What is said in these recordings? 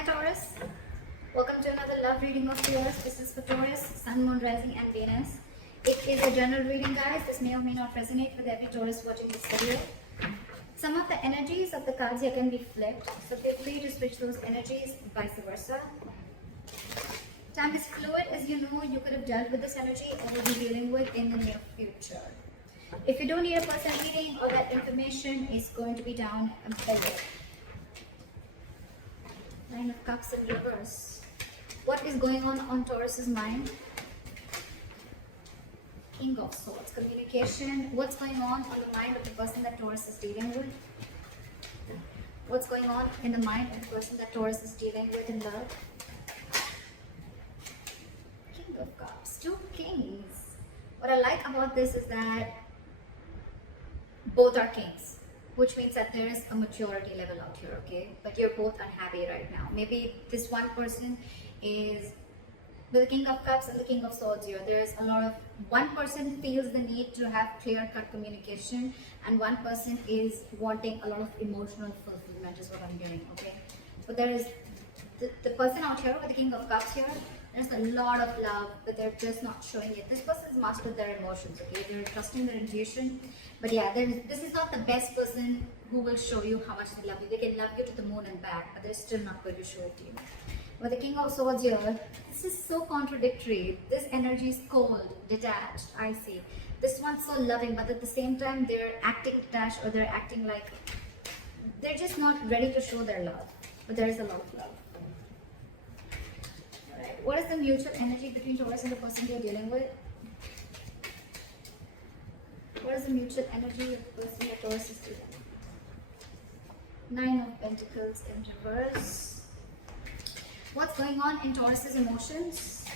Hi Taurus, welcome to another love reading of yours. This is for Taurus, Sun, Moon, Rising and Venus. It is a general reading, guys. This may or may not resonate with every Taurus watching this video. Some of the energies of the cards here can be flipped, so feel free to switch those energies, vice versa. Time is fluid, as you know. You could have dealt with this energy or will be dealing with in the near future. If you don't need a personal reading, all that information is going to be down below. Nine of Cups in reverse. What is going on Taurus's mind? King of Swords. Communication. What's going on the mind of the person that Taurus is dealing with? What's going on in the mind of the person that Taurus is dealing with in love? King of Cups. Two kings. What I like about this is that both are kings, which means that there is a maturity level out here, okay? But you're both unhappy right now. Maybe this one person is with the King of Cups and the King of Swords here. There's a lot of, one person feels the need to have clear-cut communication, and one person is wanting a lot of emotional fulfillment is what I'm hearing, okay? But there is the person out here with the King of Cups here, there's a lot of love, but they're just not showing it. This person has mastered their emotions, okay? They're trusting their intuition. But yeah, this is not the best person who will show you how much they love you. They can love you to the moon and back, but they're still not going to show it to you. With the King of Swords here, this is so contradictory. This energy is cold, detached, icy. This one's so loving, but at the same time, they're acting detached, or they're acting like they're just not ready to show their love. But there is a lot of love. What is the mutual energy between Taurus and the person you're dealing with? What is the mutual energy of the person that Taurus is dealing with? Nine of Pentacles in reverse. What's going on in Taurus's emotions?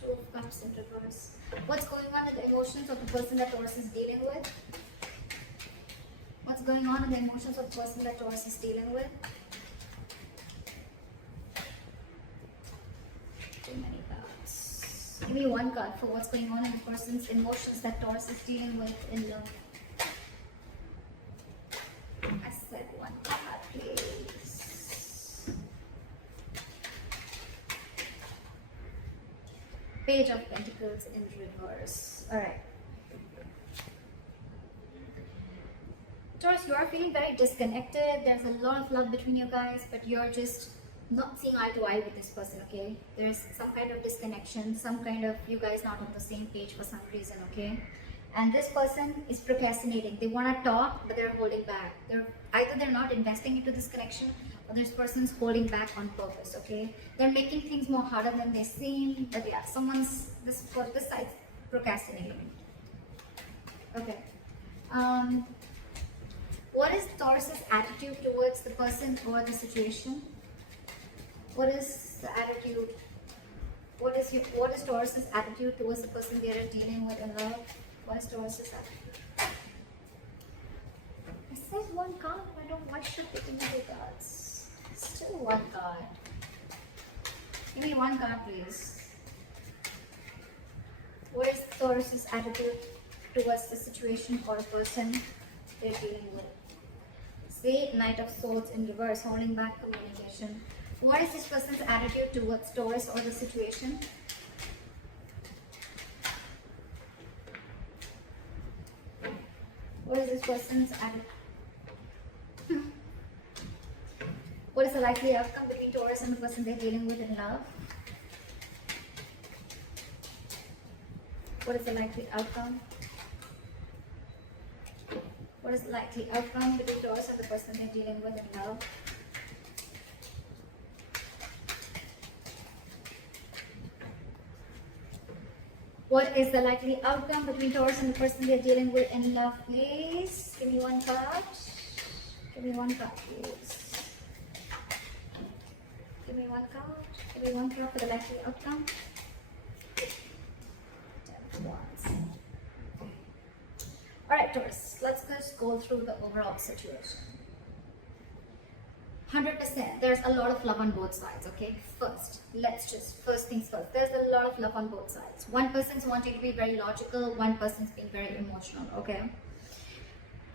Two of Cups in reverse. What's going on in the emotions of the person that Taurus is dealing with? What's going on in the emotions of the person that Taurus is dealing with? Too many cards. Give me one card for what's going on in the person's emotions that Taurus is dealing with in love. I said one card, please. Page of Pentacles in reverse. Alright. Taurus, you are feeling very disconnected. There's a lot of love between you guys, but you're just not seeing eye to eye with this person, okay? There's some kind of disconnection, some kind of you guys not on the same page for some reason, okay? And this person is procrastinating. They want to talk, but they're holding back. Either they're not investing into this connection, or this person's holding back on purpose, okay? They're making things more harder than they seem, but yeah, this side's procrastinating. Okay. What is Taurus's attitude towards the person or the situation? What is the attitude? What is Taurus's attitude towards the person they are dealing with in love? What is Taurus's attitude? It says one card. Why should it be two cards? Still one card. Give me one card, please. What is Taurus's attitude towards the situation or person they're dealing with? Say Knight of Swords in reverse, holding back communication. What is this person's attitude towards Taurus or the situation? What is this person's attitude? What is the likely outcome between Taurus and the person they're dealing with in love? What is the likely outcome? What is the likely outcome between Taurus and the person they're dealing with in love? What is the likely outcome between Taurus and the person they're dealing with in love, please? Give me one card. Give me one card, please. Give me one card. Give me one card for the likely outcome. 10 of Wands. Alright, Taurus, let's just go through the overall situation. 100%. There's a lot of love on both sides, okay? First things first. There's a lot of love on both sides. One person's wanting to be very logical, one person's being very emotional, okay?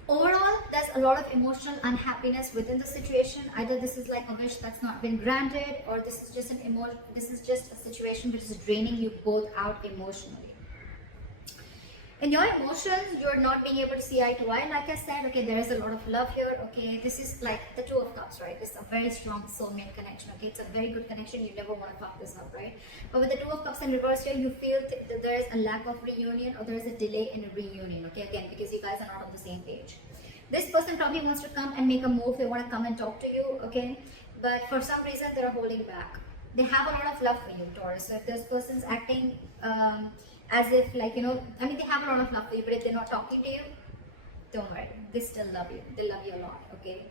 Overall, there's a lot of emotional unhappiness within the situation. Either this is like a wish that's not been granted, or this is just this is just a situation which is draining you both out emotionally. In your emotions, you're not being able to see eye to eye. Like I said, okay, there is a lot of love here. Okay, this is like the Two of Cups, right? It's a very strong soulmate connection. Okay, it's a very good connection. You never want to fuck this up, right? But with the Two of Cups in reverse here, you feel that there is a lack of reunion, or there is a delay in a reunion. Okay, again, because you guys are not on the same page. This person probably wants to come and make a move. They want to come and talk to you. Okay, but for some reason they're holding back. They have a lot of love for you, Taurus. So if this person's acting as if, like, you know, I mean, they have a lot of love for you, but if they're not talking to you, don't worry, they still love you. They love you a lot. Okay,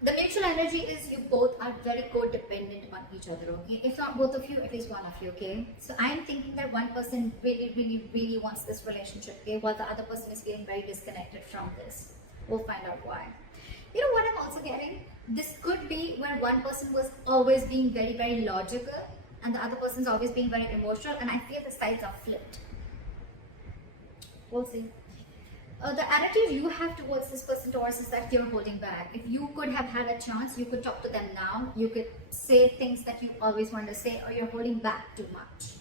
the mutual energy is you both are very codependent on each other. Okay, if not both of you, at least one of you. Okay, so I am thinking that one person really wants this relationship, okay, while the other person is feeling very disconnected from this. We'll find out why. You know what I'm also getting? This could be where one person was always being very logical, and the other person's always being very emotional, and I feel the sides are flipped. We'll see. The attitude you have towards this person, Taurus, is that you're holding back. If you could have had a chance, you could talk to them now. You could say things that you always wanted to say, or you're holding back too much.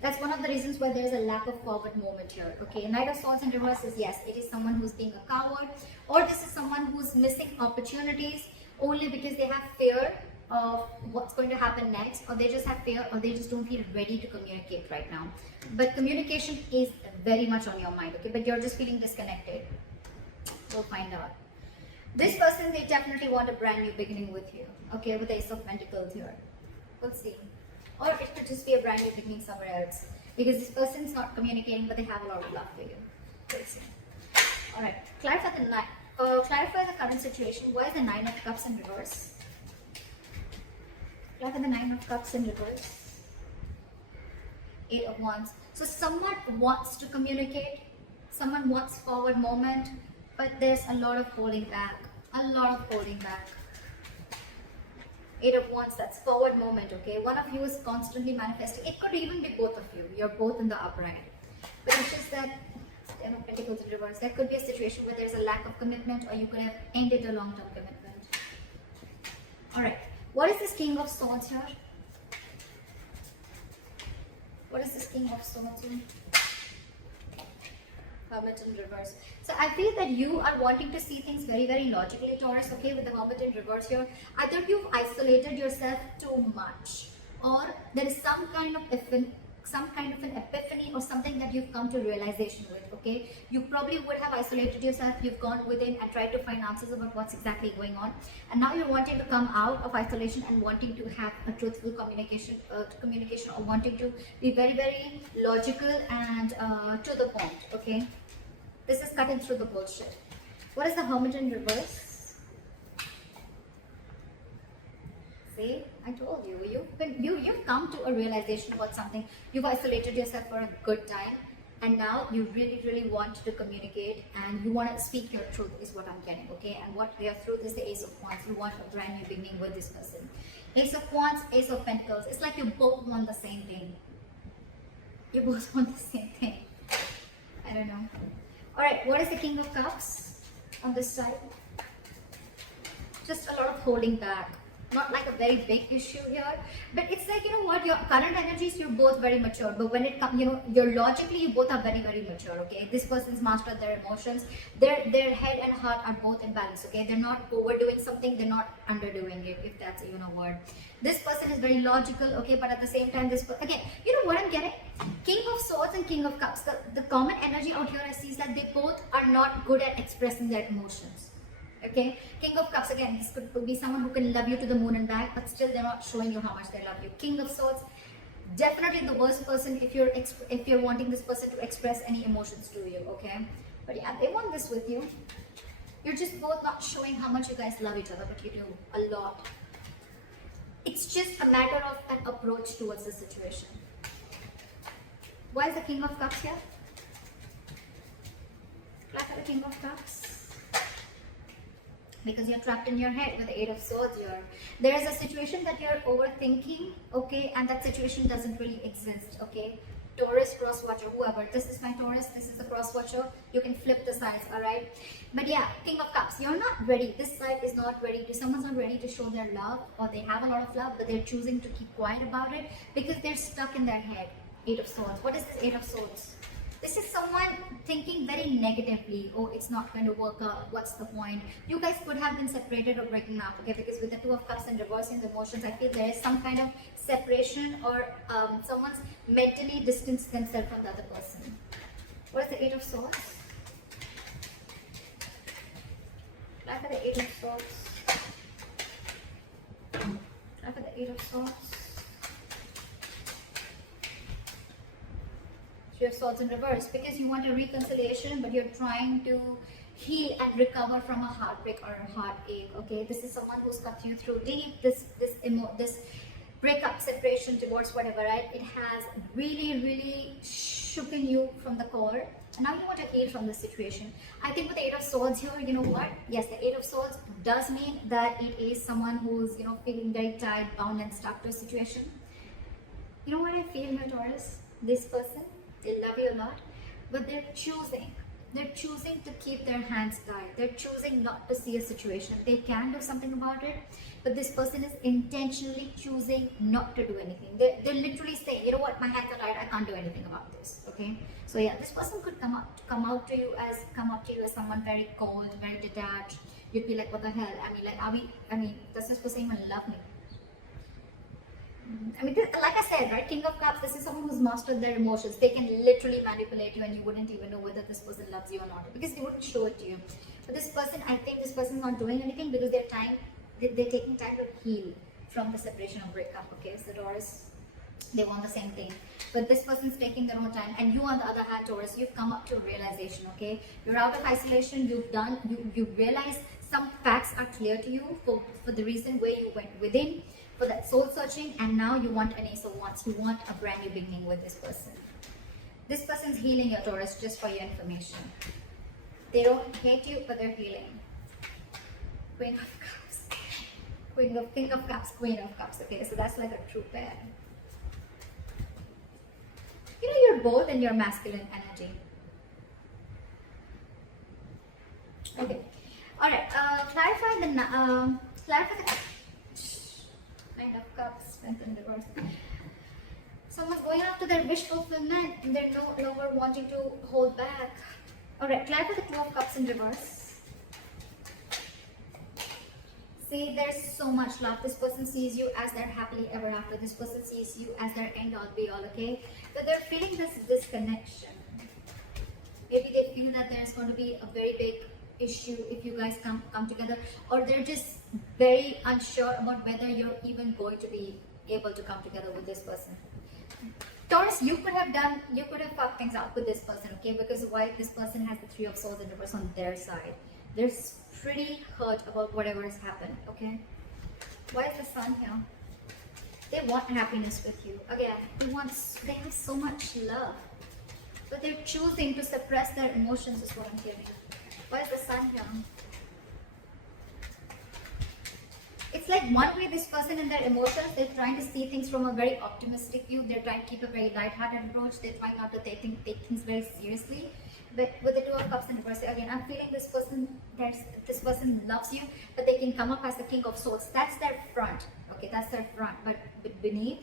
That's one of the reasons why there's a lack of forward movement here. Okay, Knight of Swords in reverse is, yes, it is someone who's being a coward, or this is someone who's missing opportunities only because they have fear of what's going to happen next, or they just have fear, or they just don't feel ready to communicate right now. But communication is very much on your mind, okay, but you're just feeling disconnected. We'll find out. This person, they definitely want a brand new beginning with you, okay, with the Ace of Pentacles here. We'll see. Or it could just be a brand new beginning somewhere else, because this person's not communicating, but they have a lot of love for you. We'll see. Alright, clarify the current situation. Why is the Nine of Cups in reverse? Clarify the Nine of Cups in reverse. Eight of Wands. So someone wants to communicate, someone wants forward movement, but there's a lot of holding back. A lot of holding back. Eight of Wands, that's forward movement, okay? One of you is constantly manifesting. It could even be both of you. You're both in the upright. But it's just that, Ten of Pentacles in reverse, there could be a situation where there's a lack of commitment, or you could have ended a long-term commitment. Alright, what is this King of Swords here? What is this King of Swords here? Hermit in reverse. So I feel that you are wanting to see things very logically, Taurus, okay, with the Hermit in reverse here. Either you've isolated yourself too much, or there is some kind of an epiphany or something that you've come to realization with, okay? You probably would have isolated yourself, you've gone within and tried to find answers about what's exactly going on, and now you're wanting to come out of isolation and wanting to have a truthful communication, or wanting to be very logical and to the point, okay? This is cutting through the bullshit. What is the Hermit in reverse? See, I told you, you've come to a realization about something. You've isolated yourself for a good time, and now you really want to communicate, and you want to speak your truth, is what I'm getting, okay? And what your truth is the Ace of Wands. You want a brand new beginning with this person. Ace of Wands, Ace of Pentacles. It's like you both want the same thing. You both want the same thing. I don't know. Alright, what is the King of Cups on this side? Just a lot of holding back. Not like a very big issue here, but it's like, you know what, your current energies, you're both very mature, but when it comes, you know, you're logically, you both are very mature, okay? This person's mastered their emotions. Their head and heart are both in balance, okay? They're not overdoing something, they're not underdoing it, if that's even a word. This person is very logical, okay, but at the same time, again, you know what I'm getting? King of Swords and King of Cups, the common energy out here I see is that they both are not good at expressing their emotions. Okay, King of Cups, again, this could be someone who can love you to the moon and back, but still they're not showing you how much they love you. King of Swords, definitely the worst person if you're wanting this person to express any emotions to you, okay? But yeah, they want this with you. You're just both not showing how much you guys love each other, but you do a lot. It's just a matter of an approach towards the situation. Why is the King of Cups here? Clap at the King of Cups. Because you're trapped in your head with the Eight of Swords here. There is a situation that you're overthinking, okay, and that situation doesn't really exist, okay? Taurus cross watcher, whoever. This is my Taurus, this is the cross watcher. You can flip the sides, alright? But yeah, King of Cups, you're not ready. This side is not ready. Someone's not ready to show their love, or they have a lot of love, but they're choosing to keep quiet about it because they're stuck in their head. Eight of Swords. What is this Eight of Swords? This is someone thinking very negatively. Oh, it's not going to work out. What's the point? You guys could have been separated or breaking up, okay? Because with the Two of Cups and reversing the emotions, I feel there is some kind of separation, or someone's mentally distanced themselves from the other person. What is the Eight of Swords? Try for the Eight of Swords. Try for the Eight of Swords. Three of Swords in reverse, because you want a reconciliation, but you're trying to heal and recover from a heartbreak or a heartache. Okay, this is someone who's cut you through deep. This breakup, separation, divorce, whatever, right? It has really shooken you from the core, and now you want to heal from the situation. I think with the Eight of Swords here, you know what? Yes, the Eight of Swords does mean that it is someone who's, you know, feeling very tied, bound, and stuck to a situation. You know what I feel here, Taurus? This person, they love you a lot, but they're choosing to keep their hands tied. They're choosing not to see a situation. They can do something about it, but this person is intentionally choosing not to do anything. They're literally saying, you know what, my hands are tied, I can't do anything about this. Okay, so yeah, this person could come up to you as someone very cold, very detached. You'd be like, what the hell? Does this person even love me? Like I said, right, King of Cups, this is someone who's mastered their emotions. They can literally manipulate you and you wouldn't even know whether this person loves you or not, because they wouldn't show it to you. But this person, I think this person is not doing anything because they're taking time to heal from the separation or breakup. Okay, so Taurus, they want the same thing. But this person's taking their own time, and you on the other hand, Taurus, you've come up to realization, okay? You're out of isolation, you realize some facts are clear to you for the reason where you went within, for that soul searching, and now you want an Ace of Wands. You want a brand new beginning with this person. This person's healing your Taurus, just for your information. They don't hate you, but they're healing. Queen of Cups. King of Cups, Queen of Cups. Okay, so that's like a true pair. You know, you're both in your masculine energy. Okay. Alright, clarify the Nine of Cups, Strength in reverse. Someone's going after their wish fulfillment and they're no longer wanting to hold back. Alright, clarify the Two of Cups in reverse. See, there's so much love. This person sees you as their happily ever after. This person sees you as their end all be all, okay? But they're feeling this disconnection. Maybe they feel that there's going to be a very big issue if you guys come together, or they're just very unsure about whether you're even going to be able to come together with this person. Taurus, you could have fucked things up with this person, okay? Because why this person has the Three of Swords in reverse on their side. They're pretty hurt about whatever has happened, okay? Why is the Sun here? They want happiness with you. Again, they have so much love, but they're choosing to suppress their emotions is what I'm hearing. Why is the Sun here? It's like one way this person in their emotions, they're trying to see things from a very optimistic view. They're trying to keep a very light-hearted approach. They're trying not to take things very seriously. But with the Two of Cups in reverse, again, I'm feeling this person loves you, but they can come up as the King of Swords. That's their front. Okay, that's their front. But beneath,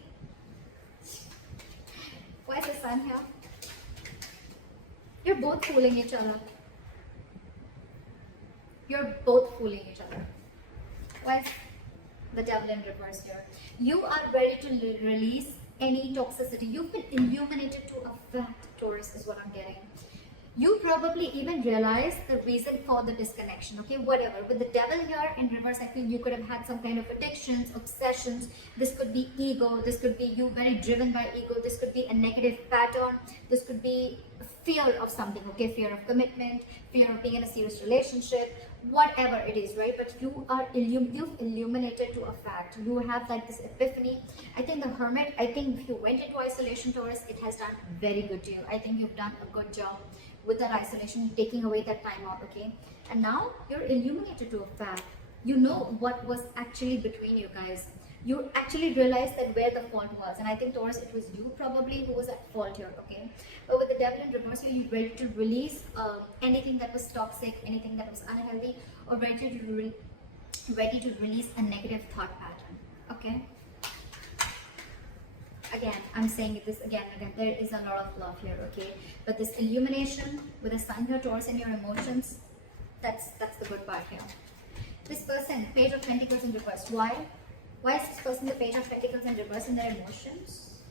why is the Sun here? You're both fooling each other. You're both fooling each other. Why is the Devil in reverse here? You are ready to release any toxicity. You've been illuminated to a fact, Taurus, is what I'm getting. You probably even realize the reason for the disconnection, okay? Whatever. With the Devil here in reverse, I feel you could have had some kind of addictions, obsessions. This could be ego. This could be you very driven by ego. This could be a negative pattern. This could be fear of something, okay? Fear of commitment, fear of being in a serious relationship, whatever it is, right? But you've illuminated to a fact. You have like this epiphany. I think the Hermit, I think if you went into isolation, Taurus, it has done very good to you. I think you've done a good job with that isolation, taking away that time out, okay? And now you're illuminated to a fact. You know what was actually between you guys. You actually realize that where the fault was. And I think Taurus, it was you probably who was at fault here, okay? But with the devil in reverse here, you're ready to release anything that was toxic, anything that was unhealthy, or ready to release a negative thought pattern, okay? Again, I'm saying this again and again, there is a lot of love here, okay? But this illumination with the sun here, Taurus, and your emotions, that's the good part here. This person, Page of Pentacles in reverse. Why? Why is this person the Page of Pentacles in reverse in their emotions?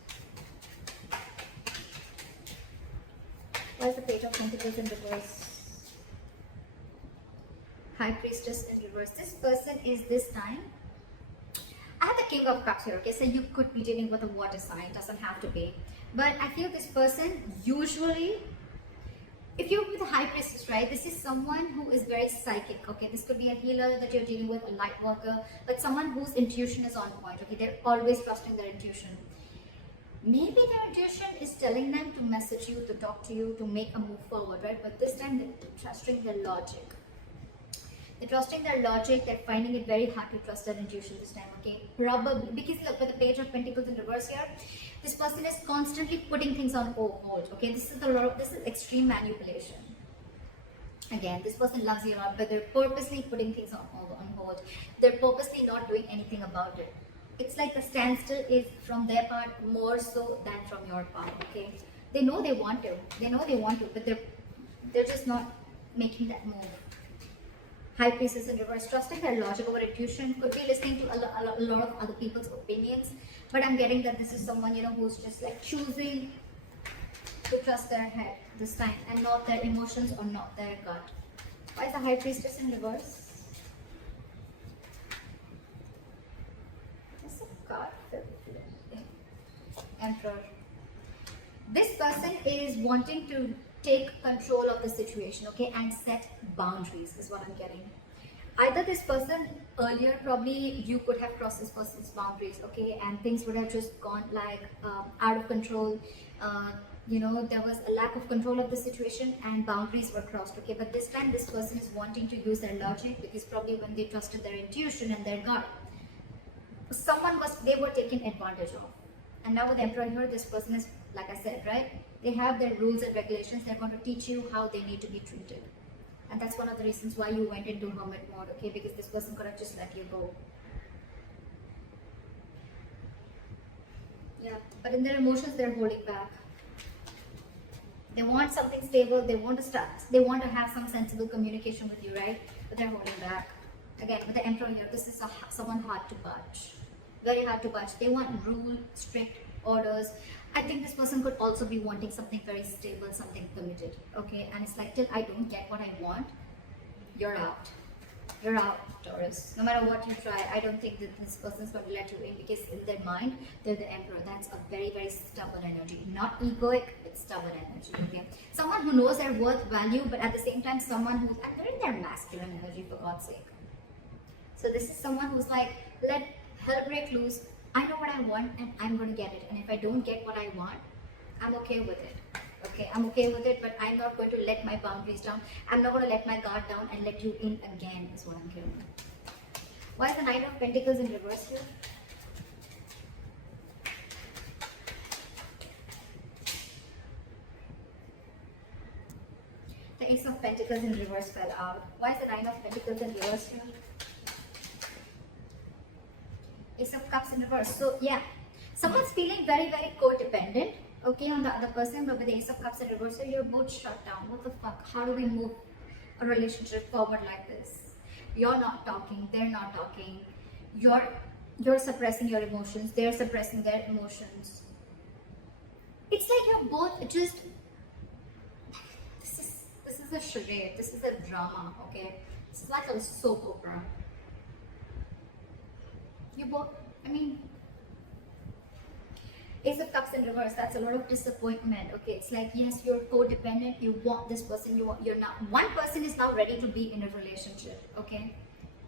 Why is the Page of Pentacles in reverse? High Priestess in reverse. This person is this time. I have the King of Cups here, okay? So you could be dealing with a water sign, doesn't have to be. But I feel this person usually, if you're with a High Priestess, right, this is someone who is very psychic, okay? This could be a healer that you're dealing with, a light worker, but someone whose intuition is on point, okay? They're always trusting their intuition. Maybe their intuition is telling them to message you, to talk to you, to make a move forward, right? But this time they're trusting their logic. They're trusting their logic, they're finding it very hard to trust their intuition this time, okay? Probably, because look, with the Page of Pentacles in reverse here, this person is constantly putting things on hold, okay? This is extreme manipulation. Again, this person loves you a lot, but they're purposely putting things on hold. They're purposely not doing anything about it. It's like the standstill is from their part more so than from your part, okay? They know they want to, but they're just not making that move. High Priestess in reverse, trusting their logic over intuition, could be listening to a lot of other people's opinions, but I'm getting that this is someone, you know, who's just like choosing to trust their head this time and not their emotions or not their gut. Why is the High Priestess in reverse? That's a card. Emperor. This person is wanting to take control of the situation, okay, and set boundaries is what I'm getting. Either this person earlier, probably you could have crossed this person's boundaries, okay, and things would have just gone like out of control. You know, there was a lack of control of the situation and boundaries were crossed, okay? But this time this person is wanting to use their logic, because probably when they trusted their intuition and their gut, they were taken advantage of. And now with the Emperor here, this person is, like I said, right? They have their rules and regulations. They're going to teach you how they need to be treated. And that's one of the reasons why you went into hermit mode, okay? Because this person could have just let you go. Yeah, but in their emotions, they're holding back. They want something stable. They want to have some sensible communication with you, right? But they're holding back. Again, with the Emperor here, this is someone hard to budge. Very hard to budge. They want rule, strict orders. I think this person could also be wanting something very stable, something committed, okay? And it's like, till I don't get what I want, you're out. You're out, Taurus. No matter what you try, I don't think that this person's going to let you in, because in their mind, they're the Emperor. That's a very, very stubborn energy. Not egoic, it's stubborn energy, okay? Someone who knows their worth, value, but at the same time, someone who's, and they're in their masculine energy, for God's sake. So this is someone who's like, let hell break loose. I know what I want and I'm going to get it. And if I don't get what I want, I'm okay with it. Okay, I'm okay with it, but I'm not going to let my boundaries down. I'm not going to let my guard down and let you in again, is what I'm hearing. Why is the Nine of Pentacles in reverse here? The Ace of Pentacles in reverse fell out. Why is the Nine of Pentacles in reverse here? Ace of Cups in reverse. So yeah, someone's feeling very, very codependent, okay, on the other person, but with the Ace of Cups in reverse, so you're both shut down. What the fuck? How do we move a relationship forward like this? You're not talking, they're not talking. You're suppressing your emotions, they're suppressing their emotions. It's like you're both just, this is a charade, this is a drama, okay? It's like a soap opera. You both, I mean, Ace of Cups in reverse, that's a lot of disappointment, okay? It's like, yes, you're codependent, you want this person, you're not, one person is now ready to be in a relationship, okay?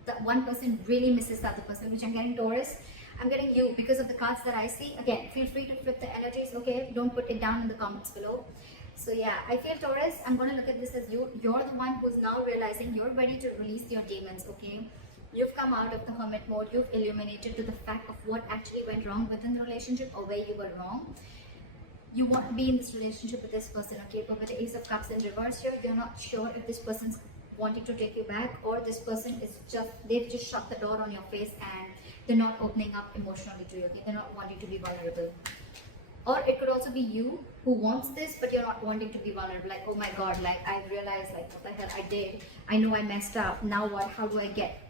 That one person really misses the other person, which I'm getting Taurus. I'm getting you because of the cards that I see. Again, feel free to flip the energies, okay? Don't put it down in the comments below. So yeah, I feel Taurus, I'm going to look at this as you're the one who's now realizing you're ready to release your demons, okay? You've come out of the hermit mode. You've illuminated to the fact of what actually went wrong within the relationship or where you were wrong. You want to be in this relationship with this person, okay? But with the Ace of Cups in reverse here, you're not sure if this person's wanting to take you back, or this person is they've just shut the door on your face and they're not opening up emotionally to you, okay? They're not wanting to be vulnerable. Or it could also be you who wants this, but you're not wanting to be vulnerable. Like, oh my God, like I realized, like what the hell I did. I know I messed up. Now what? How do I get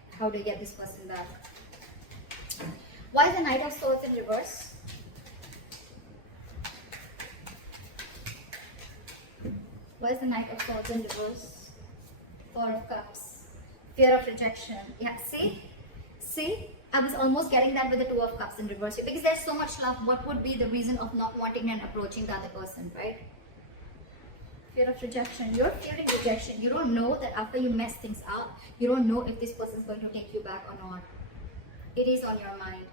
this person back? Why is the Knight of Swords in reverse? Why is the Knight of Swords in reverse? Four of Cups. Fear of rejection. Yeah, see? I was almost getting that with the Two of Cups in reverse. Because there's so much love. What would be the reason of not wanting and approaching the other person, right? Fear of rejection. You're fearing rejection. You don't know that after you mess things up, you don't know if this person is going to take you back or not. It is on your mind.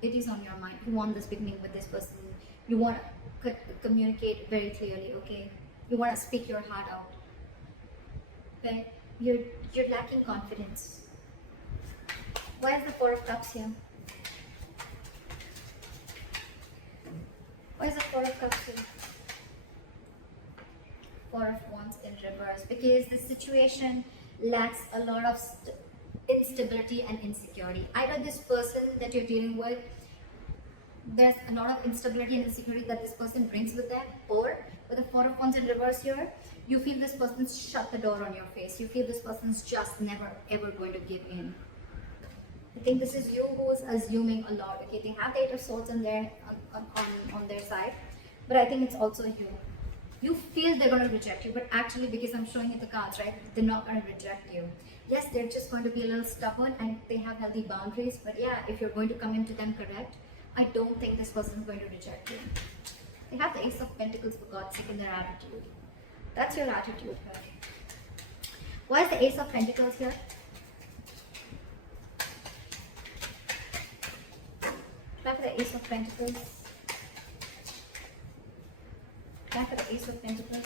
It is on your mind. You want this beginning with this person. You want to communicate very clearly, okay? You want to speak your heart out. But you're lacking confidence. Why is the Four of Cups here? Why is the Four of Cups here? Four of Wands in reverse. Because the situation lacks a lot of instability and insecurity. Either this person that you're dealing with, there's a lot of instability and insecurity that this person brings with them, or with the Four of Wands in reverse here, you feel this person's shut the door on your face. You feel this person's just never ever going to give in. I think this is you who's assuming a lot. Okay, they have the Eight of Swords on their side, but I think it's also you. You feel they're going to reject you, but actually, because I'm showing you the cards, right, they're not going to reject you. Yes, they're just going to be a little stubborn and they have healthy boundaries, but yeah, if you're going to come into them correct, I don't think this person is going to reject you. They have the Ace of Pentacles, for God's sake, in their attitude. That's your attitude here. Why is the Ace of Pentacles here? Try for the Ace of Pentacles. Try for the Ace of Pentacles.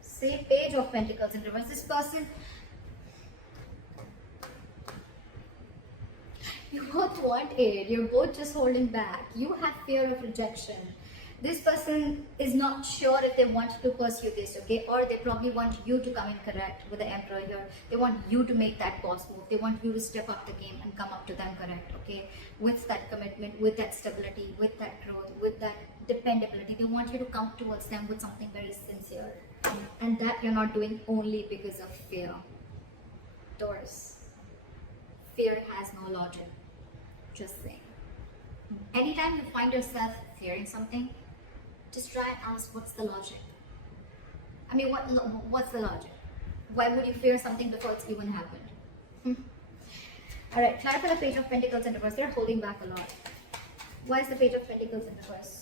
Say Page of Pentacles in reverse. This person, you both want it. You're both just holding back. You have fear of rejection. This person is not sure if they want to pursue this, okay? Or they probably want you to come in correct with the Emperor here. They want you to make that boss move. They want you to step up the game and come up to them correct, okay? With that commitment, with that stability, with that growth, with that dependability. They want you to come towards them with something very sincere. And that you're not doing only because of fear. Taurus. Fear has no logic. Just saying. Anytime you find yourself fearing something, just try and ask, what's the logic? I mean, what's the logic? Why would you fear something before it's even happened? Alright, try for the Page of Pentacles in reverse. They're holding back a lot. Why is the Page of Pentacles in reverse?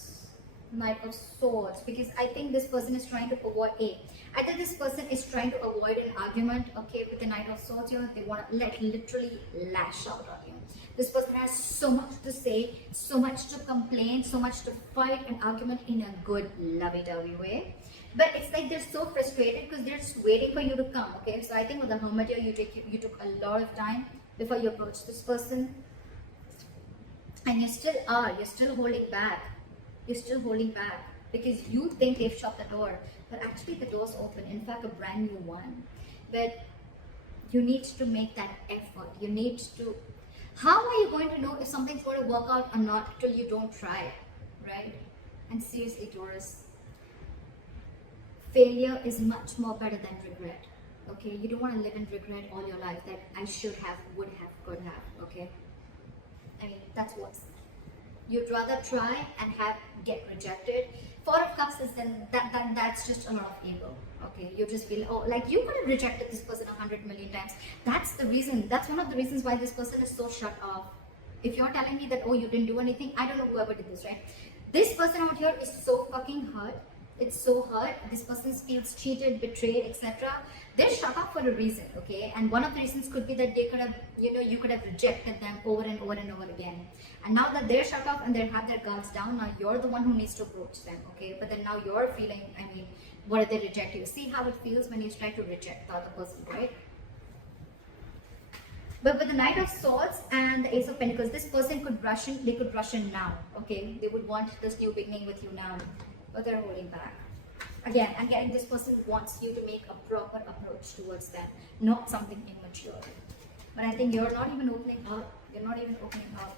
Knight of Swords. Because I think this person is trying to avoid either this person is trying to avoid an argument, okay, with the Knight of Swords here. They want to literally lash out on you. This person has so much to say, so much to complain, so much to fight an argument in a good, lovey-dovey way. But it's like they're so frustrated because they're just waiting for you to come, okay? So I think with the Hermit here, you took a lot of time before you approached this person. And you still are. You're still holding back. You're still holding back because you think they've shut the door. But actually the door's open. In fact, a brand new one. But you need to make that effort. You need to... How are you going to know if something's going to work out or not till you don't try, right? And seriously, Taurus, failure is much more better than regret, okay? You don't want to live in regret all your life that I should have, would have, could have, okay? I mean, that's worse. You'd rather try and get rejected. Four of Cups is then that's just a lot of ego. Okay, you just feel, oh, like you could have rejected this person 100 million times. That's the reason. That's one of the reasons why this person is so shut off. If you're telling me that, oh, you didn't do anything, I don't know whoever did this, right? This person out here is so fucking hurt. It's so hurt. This person feels cheated, betrayed, etc. They're shut off for a reason, okay? And one of the reasons could be that they could have, you could have rejected them over and over and over again. And now that they're shut off and they have their guards down, now you're the one who needs to approach them, okay? But then now you're feeling, I mean, what if they reject you? See how it feels when you try to reject the other person, right? But with the Knight of Swords and the Ace of Pentacles, this person could rush in, they could rush in now, okay? They would want this new beginning with you now, but they're holding back. Again, I'm getting this person wants you to make a proper approach towards them, not something immature. But I think you're not even opening up. You're not even opening up.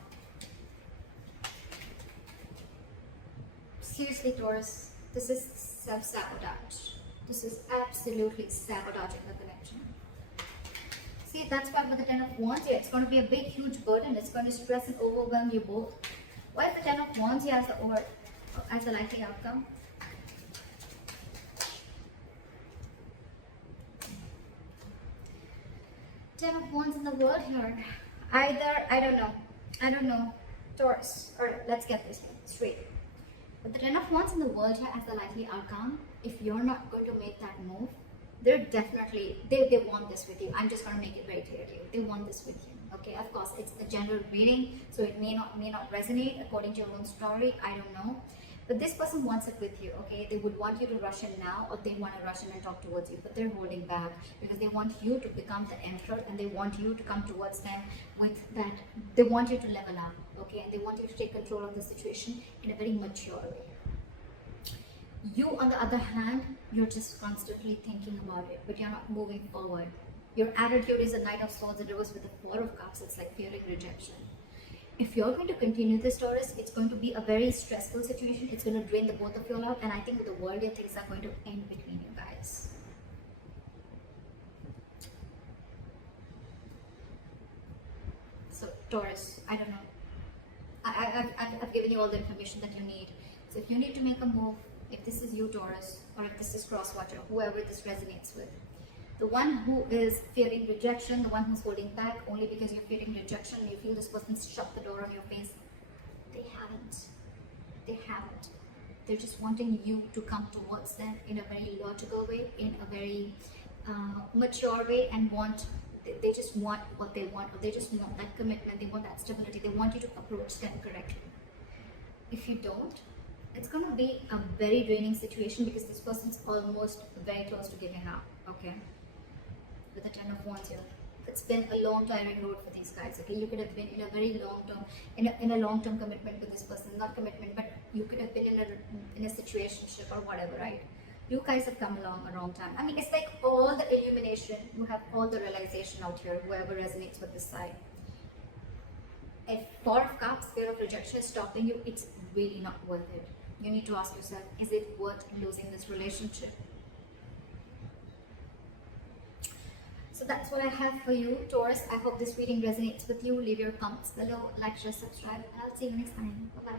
Seriously, Taurus, this is self-sabotage. This is absolutely sabotaging the connection. See, that's why with the Ten of Wands here, it's going to be a big, huge burden. It's going to stress and overwhelm you both. Why is the Ten of Wands here as the likely outcome? Ten of Wands in the world here. Either, I don't know, Taurus. Alright, let's get this straight. But the Ten of Wands in the world here as the likely outcome, if you're not going to make that move, they're definitely, they want this with you. I'm just going to make it very clear to you. They want this with you. Okay, of course, it's a general reading, so it may not resonate according to your own story. I don't know. But this person wants it with you, okay? They would want you to rush in now, or they want to rush in and talk towards you, but they're holding back because they want you to become the emperor, and they want you to come towards them with that. They want you to level up, okay? And they want you to take control of the situation in a very mature way. You, on the other hand, you're just constantly thinking about it, but you're not moving forward. Your attitude is a Knight of Swords in reverse with the Four of Cups. It's like fearing rejection. If you're going to continue this, Taurus, it's going to be a very stressful situation. It's going to drain the both of you out, and I think with the world here, things are going to end between you guys. So, Taurus, I don't know. I've given you all the information that you need. So, if you need to make a move, if this is you, Taurus, or if this is Crosswatcher, whoever this resonates with, the one who is fearing rejection, the one who's holding back only because you're fearing rejection, you feel this person's shut the door on your face, they haven't. They haven't. They're just wanting you to come towards them in a very logical way, in a very mature way, and they just want what they want, or they just want that commitment, they want that stability, they want you to approach them correctly. If you don't, it's going to be a very draining situation because this person's almost very close to giving up, okay? With the Ten of Wands here, it's been a long tiring road for these guys, okay? You could have been in a very long term, in a long term commitment with this person, not commitment, but you could have been in a situationship or whatever, right? You guys have come along a long time. I mean, it's like all the illumination, you have all the realization out here, whoever resonates with this side. If Four of Cups, fear of rejection is stopping you, it's really not worth it. You need to ask yourself, is it worth losing this relationship? So that's what I have for you, Taurus. I hope this reading resonates with you. Leave your comments below, like, share, subscribe, and I'll see you next time. Bye-bye.